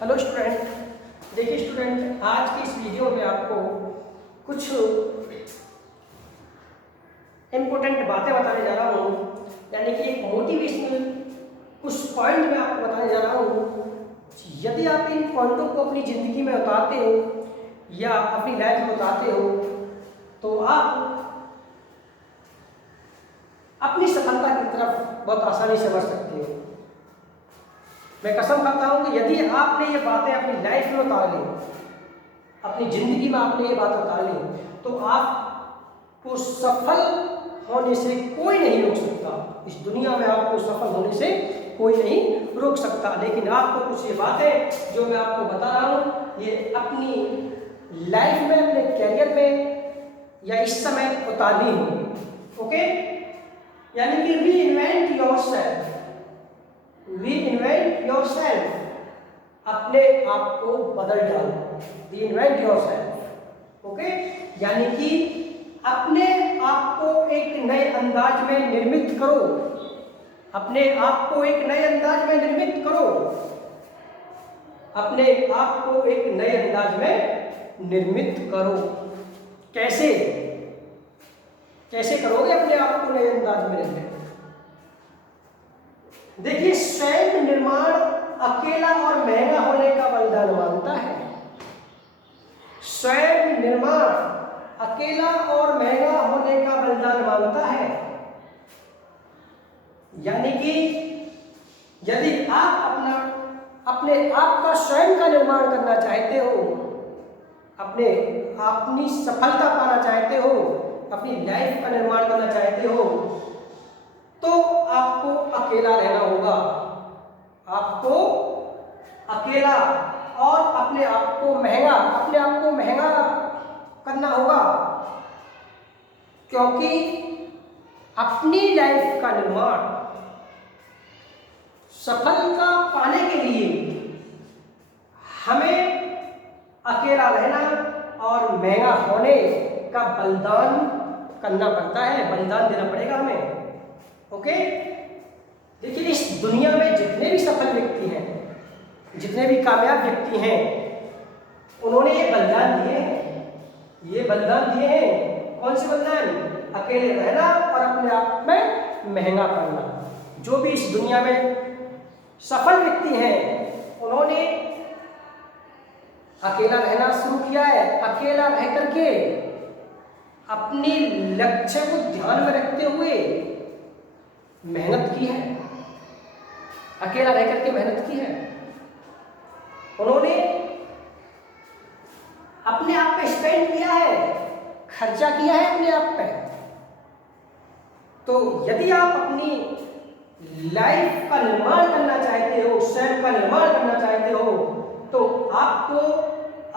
Hello student. देखिए student, आज की इस वीडियो में आपको कुछ इम्पोर्टेंट बातें बताने जा रहा हूँ, यानी कि एक मोटिवेशनल कुछ पॉइंट मैं आपको बताने जा रहा हूँ। यदि आप इन पॉइंटों को अपनी ज़िंदगी में उतारते हो या अपनी लाइफ में उतारते हो तो आप अपनी सफलता की तरफ बहुत आसानी से बढ़ सकते हो। मैं कसम खाता हूँ कि यदि आपने ये बातें अपनी लाइफ में उतार ली, अपनी ज़िंदगी में आपने ये बातें उतार ली, तो आपको सफल होने से कोई नहीं रोक सकता। इस दुनिया में आपको सफल होने से कोई नहीं रोक सकता। लेकिन आपको कुछ ये बातें जो मैं आपको बता रहा हूँ, ये अपनी लाइफ में, अपने कैरियर में या इस समय उतारनी होगी। ओके, यानी कि री इन्वेंट योरसेल्फ, रीइन्वेंट योरसेल्फ, अपने आप को बदल डालो। रीइन्वेंट योरसेल्फ, ओके, यानी कि अपने आप को एक नए अंदाज में निर्मित करो। अपने आप को एक नए अंदाज में निर्मित करो। अपने आप को एक नए अंदाज में निर्मित करो। कैसे कैसे करोगे अपने आप को नए अंदाज में निर्मित? देखिए, स्वयं निर्माण अकेला और महंगा होने का बलिदान मांगता है। स्वयं निर्माण अकेला और महंगा होने का बलिदान मांगता है। यानी कि यदि आप अपने आप का स्वयं का निर्माण करना चाहते हो, अपनी सफलता पाना चाहते हो, अपनी लाइफ का निर्माण करना चाहते हो, तो आपको अकेला रहना होगा। आपको अकेला और अपने आप को महंगा करना होगा, क्योंकि अपनी लाइफ का निर्माण, सफलता पाने के लिए हमें अकेला रहना और महंगा होने का बलिदान करना पड़ता है, बलिदान देना पड़ेगा हमें। ओके, देखिए, इस दुनिया में जितने भी सफल व्यक्ति हैं, जितने भी कामयाब व्यक्ति हैं, उन्होंने ये बलिदान दिए हैं। कौन से बलिदान? अकेले रहना और अपने आप में महंगा करना। जो भी इस दुनिया में सफल व्यक्ति हैं, उन्होंने अकेला रहना शुरू किया है। अकेला रह करके अपने लक्ष्य को ध्यान में रखते हुए मेहनत की है। अकेला रह करके मेहनत की है। उन्होंने अपने आप पे स्पेंड किया है, खर्चा किया है अपने आप पे। तो यदि आप अपनी लाइफ का निर्माण करना चाहते हो, स्वयं का निर्माण करना चाहते हो, तो आपको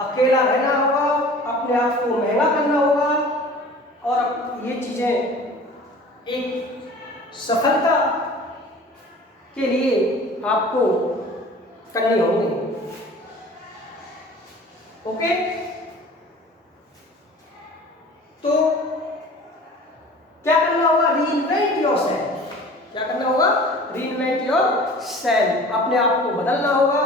अकेला रहना होगा, अपने आप को महंगा करना होगा, और ये चीजें एक सफलता के लिए आपको करनी होंगी। ओके, तो क्या करना होगा? Reinvent yourself. क्या करना होगा? रीइन्वेंट योरसेल्फ, अपने आप को बदलना होगा।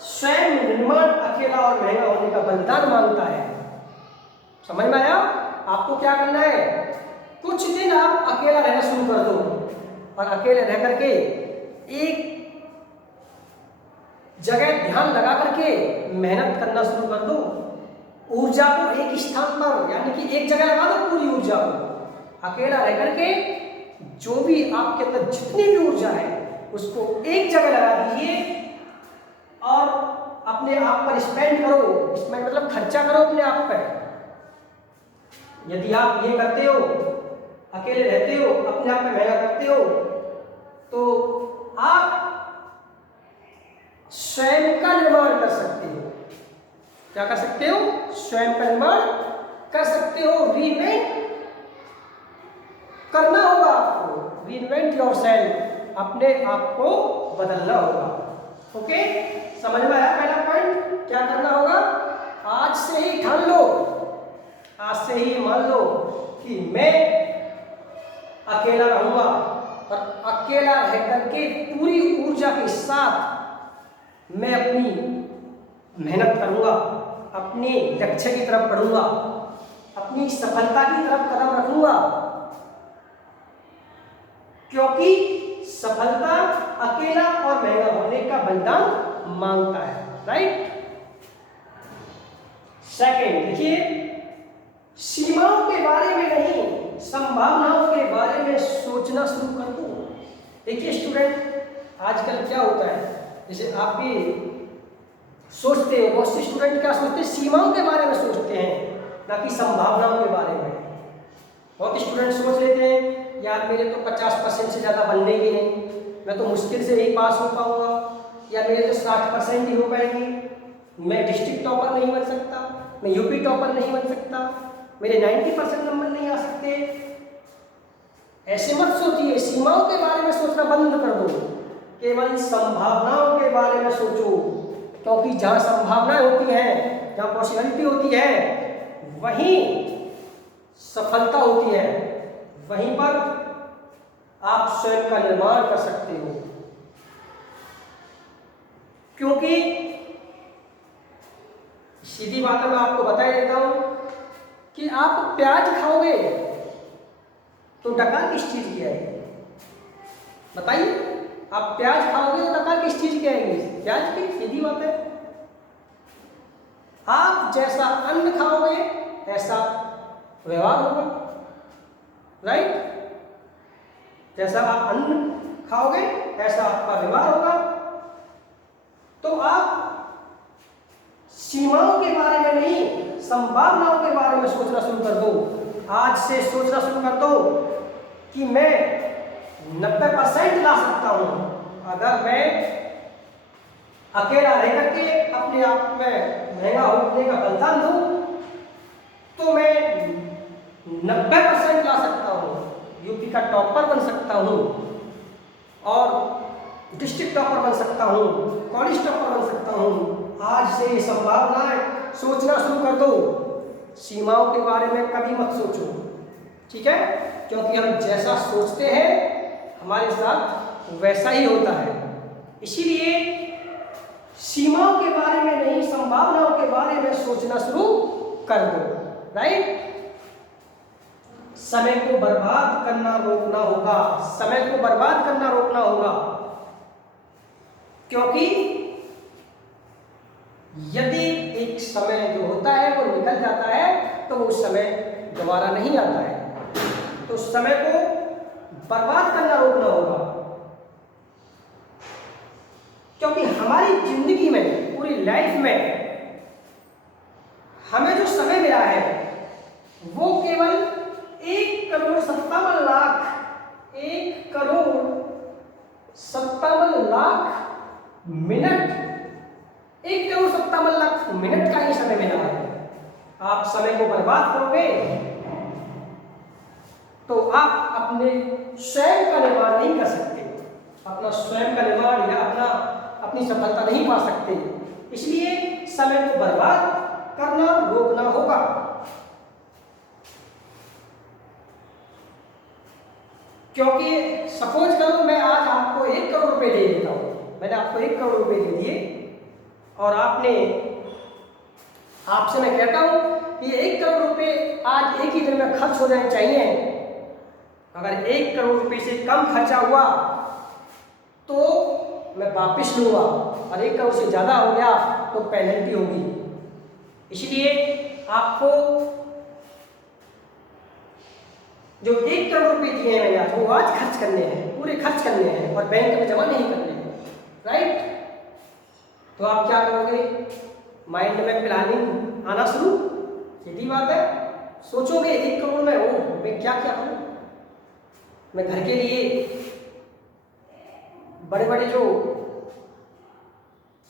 स्वयं निर्माण अकेला और महंगा होने का बलिदान मांगता है। समझ में आया? आपको क्या करना है? कुछ दिन आप अकेला रहना शुरू कर दो और अकेले रह करके एक जगह ध्यान लगा करके मेहनत करना शुरू कर दो। ऊर्जा को एक स्थान पर, यानी कि एक जगह लगा दो पूरी ऊर्जा को। अकेला रह करके जो भी आपके अंदर जितनी भी ऊर्जा है उसको एक जगह लगा दीजिए और अपने आप पर स्पेंड करो। स्पेंड मतलब खर्चा करो अपने आप पर। यदि आप ये करते हो, अकेले रहते हो, अपने आप में महंगा करते हो, तो आप स्वयं का निर्माण कर सकते हो। क्या कर सकते हो? स्वयं का निर्माण कर सकते हो। रीइन्वेंट करना होगा आपको। रीइन्वेंट योरसेल्फ, अपने आप को बदलना होगा। ओके, समझ में आया पहला पॉइंट? क्या करना होगा? आज से ही ठान लो, आज से ही मान लो कि मैं अकेला रहूंगा और अकेला रह करके पूरी ऊर्जा के साथ मैं अपनी मेहनत करूंगा, अपने लक्ष्य की तरफ बढ़ूंगा, अपनी सफलता की तरफ कदम रखूंगा, क्योंकि सफलता अकेला और महंगा होने का बलिदान मांगता है। राइट। सेकेंड देखिए, सीमाओं के बारे में नहीं, संभावनाओं के बारे में सोचना शुरू कर दो। देखिए स्टूडेंट, आजकल क्या होता है, जैसे आप भी सोचते हो, बहुत से स्टूडेंट क्या सोचते हैं, सीमाओं के बारे में सोचते हैं, ना कि संभावनाओं के बारे में। बहुत स्टूडेंट सोच लेते हैं यार मेरे तो 50% से ज़्यादा बनने ही नहीं, मैं तो मुश्किल से ही पास हो पाऊंगा, या मेरे तो 60% ही हो पाएंगे, मैं डिस्ट्रिक्ट टॉपर नहीं बन सकता, मैं यूपी टॉपर नहीं बन सकता, मेरे 90% नंबर नहीं आ सकते। ऐसे मत सोचिए, सीमाओं के बारे में सोचना बंद कर दो, केवल संभावनाओं के बारे में सोचो, क्योंकि जहाँ संभावनाएं होती हैं, जहाँ पॉसिबिलिटी होती है, वहीं सफलता होती है, वहीं पर आप स्वयं का निर्माण कर सकते हो। क्योंकि सीधी बात मैं आपको बता देता हूं कि आप प्याज खाओगे तो डकार किस चीज की आएगी? बताइए, आप प्याज खाओगे तो डकार किस चीज की आएगी? प्याज की। सीधी बात है। आप जैसा अन्न खाओगे ऐसा व्यवहार होगा। राइट। जैसा आप अन्न खाओगे ऐसा आपका व्यवहार होगा। तो आप सीमाओं के बारे में नहीं, संभावनाओं के बारे में सोचना शुरू कर दो। आज से सोचना शुरू कर दो कि मैं 90% ला सकता हूं अगर मैं अकेला रह करके अपने आप में महंगा होने का बलिदान दूं, तो मैं 90% ला सकता हूं, यूपी का टॉपर बन सकता हूं, और डिस्ट्रिक्ट टॉपर बन सकता हूं, कॉलेज टॉपर बन सकता हूं। आज से संभावनाएं सोचना शुरू कर दो, सीमाओं के बारे में कभी मत सोचो। ठीक है? क्योंकि हम जैसा सोचते हैं हमारे साथ वैसा ही होता है। इसीलिए सीमाओं के बारे में नहीं, संभावनाओं के बारे में सोचना शुरू कर दो। राइट। समय को बर्बाद करना रोकना होगा, समय को बर्बाद करना रोकना होगा, क्योंकि यदि एक समय जो होता है वो निकल जाता है तो वो समय दोबारा नहीं आता है। तो समय को बर्बाद करना रोकना होगा, क्योंकि हमारी जिंदगी में, पूरी लाइफ में हमें जो समय मिला है वो केवल 1,57,00,000 मिनट, 1,57,00,000 मिनट का ही समय मिला है। आप समय को बर्बाद करोगे तो आप अपने स्वयं का निर्माण नहीं कर सकते, अपना स्वयं का निर्माण या अपनी सफलता नहीं पा सकते। इसलिए समय को बर्बाद करना रोकना होगा। क्योंकि सपोज करो मैं आज आपको 1 करोड़ रुपए दे देता हूं, मैंने आपको 1 करोड़ रुपए दे दिए और आपसे मैं कहता हूं कि 1 करोड़ रुपए आज एक ही दिन में खर्च हो जाने चाहिए। अगर 1 करोड़ रुपए से कम खर्चा हुआ तो मैं वापस लूंगा, और 1 करोड़ से ज्यादा हो गया तो पेनल्टी होगी। इसलिए आपको जो 1 करोड़ रुपए दिए हैं मैंने आज, वो आज खर्च करने हैं, पूरे खर्च करने हैं और बैंक में जमा नहीं करने हैं। राइट। तो आप क्या करोगे? माइंड में प्लानिंग आना शुरू, सीधी बात है। सोचोगे 1 करोड़ में हो, मैं क्या क्या करूं, मैं घर के लिए बड़े बड़े जो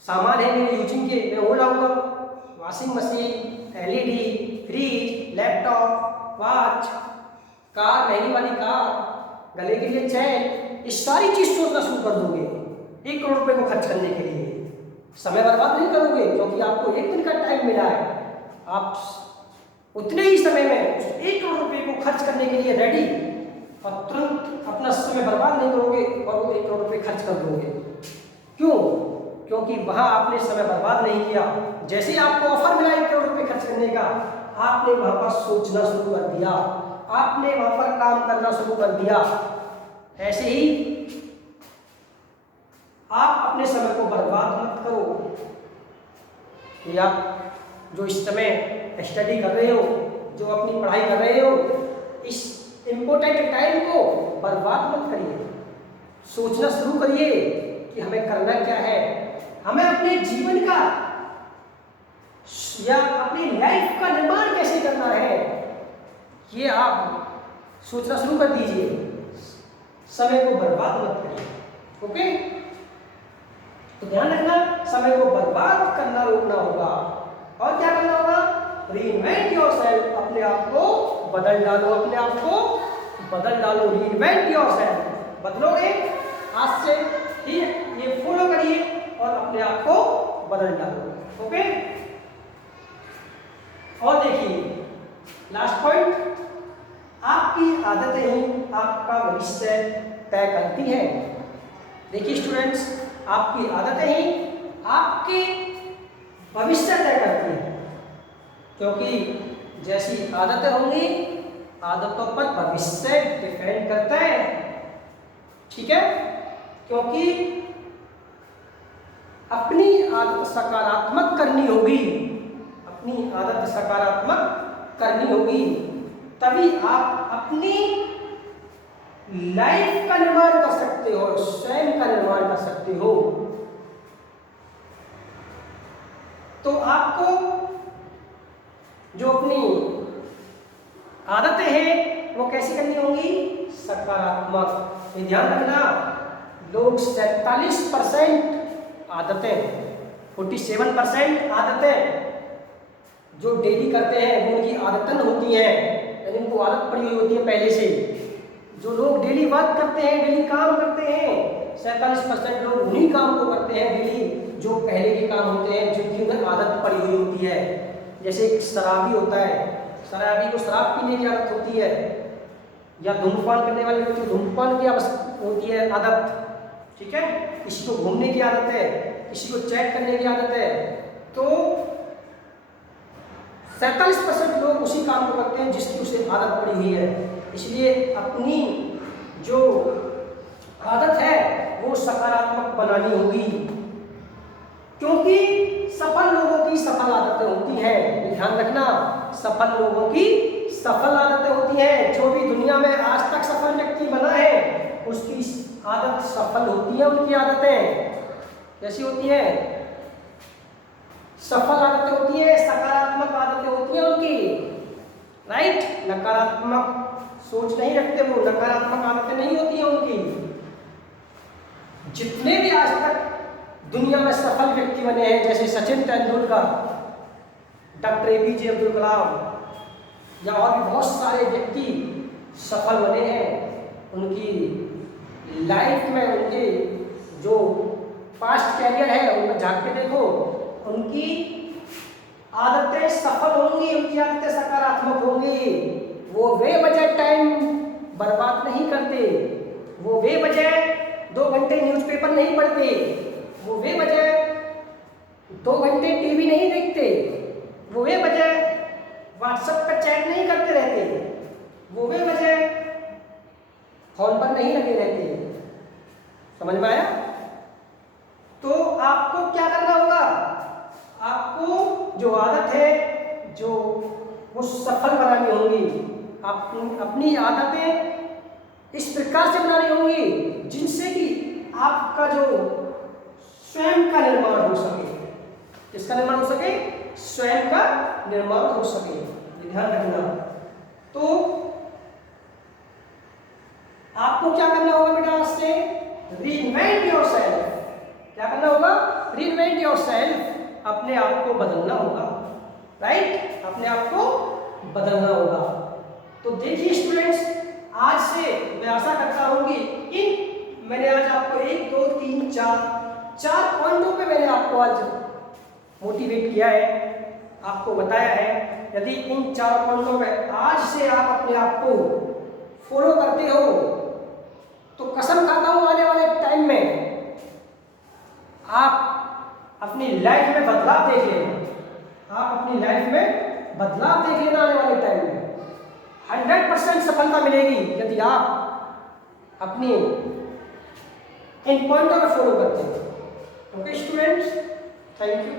सामान है मेरे यूजिंग के, मैं वो लाऊंगा, washing machine, LED, fridge, laptop, watch, car, महंगी वाली कार, गले के लिए चैन, ये सारी चीज सोचना शुरू कर दोगे 1 करोड़ रुपए को खर्च करने के लिए। समय बर्बाद नहीं करोगे, क्योंकि आपको 1 दिन का टाइम मिला है। आप उतने ही समय में 1 करोड़ रुपए को खर्च करने के लिए रेडी, और तुरंत अपना समय बर्बाद नहीं करोगे और वो 1 करोड़ रुपये खर्च कर दोगे। क्यों? क्योंकि वहाँ आपने समय बर्बाद नहीं किया। जैसे ही आपको ऑफर मिला 1 करोड़ रुपये खर्च करने का, आपने वहाँ पर सोचना शुरू कर दिया, आपने वहाँ पर काम करना शुरू कर दिया। ऐसे ही आप अपने समय को बर्बाद मत करो कि आप जो इस समय स्टडी कर रहे हो, जो अपनी पढ़ाई कर रहे हो, इस इम्पोर्टेंट टाइम को बर्बाद मत करिए। सोचना शुरू करिए कि हमें करना क्या है, हमें अपने जीवन का या अपनी लाइफ का निर्माण कैसे करना है, ये आप सोचना शुरू कर दीजिए। समय को बर्बाद मत करिए। ओके, तो ध्यान रखना, समय को बर्बाद करना रोकना होगा। और क्या करना होगा? रीइन्वेंट योरसेल्फ, अपने आप को बदल डालो, अपने आप को बदल डालो। रीइन्वेंट योरसेल्फ, बदलोगे आज से ही, ये फॉलो करिए और अपने आप को बदल डालो। ओके, और देखिए लास्ट पॉइंट, आपकी आदतें ही आपका भविष्य तय करती हैं। देखिए स्टूडेंट्स, आपकी आदतें ही आपके भविष्य तय करती हैं, क्योंकि जैसी आदतें होंगी, आदतों पर भविष्य डिपेंड करता है। ठीक है, क्योंकि अपनी आदत सकारात्मक करनी होगी, अपनी आदत सकारात्मक करनी होगी, तभी आप अपनी लाइफ का निर्माण कर सकते हो, स्वयं का निर्माण कर सकते हो। तो आपको जो अपनी आदतें हैं वो कैसी करनी होंगी? सकारात्मक। ये ध्यान रखना, लोग 47% आदतें, 47% आदतें जो डेली करते हैं वो उनकी आदतन होती हैं, यानी उनको आदत पड़ी हुई होती है पहले से। जो लोग डेली वर्क करते हैं, डेली काम करते हैं, 47% लोग उन्हीं काम को करते हैं डेली जो पहले के काम होते हैं, जिनकी उन्हें आदत पड़ी हुई होती है। जैसे एक शराबी होता है, शराबी को शराब पीने की आदत होती है, या धूम्रपान करने वाले व्यक्ति को धूम्रपान की होती है आदत। ठीक है, किसी को घूमने की आदत है, किसी को चैट करने की आदत है। तो 47% लोग उसी काम को करते हैं जिसकी उसे आदत पड़ी हुई है। इसलिए अपनी जो आदत है वो सकारात्मक बनानी होगी, क्योंकि सफल लोगों की सफल आदतें होती हैं। ध्यान रखना, सफल लोगों की सफल आदतें होती हैं। जो भी दुनिया में आज तक सफल व्यक्ति बना है उसकी आदत सफल होती है। उनकी आदतें कैसी होती है? सफल आदतें होती है, सकारात्मक आदतें होती हैं उनकी। राइट, नकारात्मक सोच नहीं रखते वो, नकारात्मक आदतें नहीं होती हैं उनकी। जितने भी आज तक दुनिया में सफल व्यक्ति बने हैं, जैसे सचिन तेंदुलकर, डॉक्टर APJ अब्दुल कलाम, या और भी बहुत सारे व्यक्ति सफल बने हैं, उनकी लाइफ में उनके जो पास्ट कैरियर है उनमें झांक के देखो, उनकी आदतें सफल होंगी, उनकी आदतें सकारात्मक होंगी। वो बेवजह टाइम बर्बाद नहीं करते, वो बेवजह 2 घंटे न्यूज़पेपर नहीं पढ़ते, वो बेवजह 2 घंटे टीवी नहीं देखते, वो बेवजह व्हाट्सएप पर चैट नहीं करते रहते, वो बेवजह फोन पर नहीं लगे रहते। समझ में आया? तो आपको क्या करना होगा? आपको जो आदत है जो वो सफल बनानी होंगी। अपनी आदतें इस प्रकार से बनानी होंगी जिनसे कि आपका जो स्वयं का निर्माण हो सके। किसका निर्माण हो सके? स्वयं का निर्माण हो सके, ध्यान रखना। तो आपको क्या करना होगा बेटा? आज से रीइन्वेंट योरसेल्फ। क्या करना होगा? रीइन्वेंट योरसेल्फ, अपने आप को बदलना होगा। राइट, अपने आप को बदलना होगा। तो देखिए स्टूडेंट्स, आज से मैं आशा करता हूं कि मैंने आज आपको 1 2 3 4 पॉइंटों पे मैंने आपको आज मोटिवेट किया है, आपको बताया है। यदि इन 4 पॉइंटों में आज से आप अपने आप को फॉलो करते हो तो लाइफ में बदलाव देख लेना। आप अपनी लाइफ में बदलाव देख लेना आने वाले टाइम में। 100% सफलता मिलेगी यदि आप अपनी इन पॉइंटों को फॉलो करते हैं। Okay students, thank you.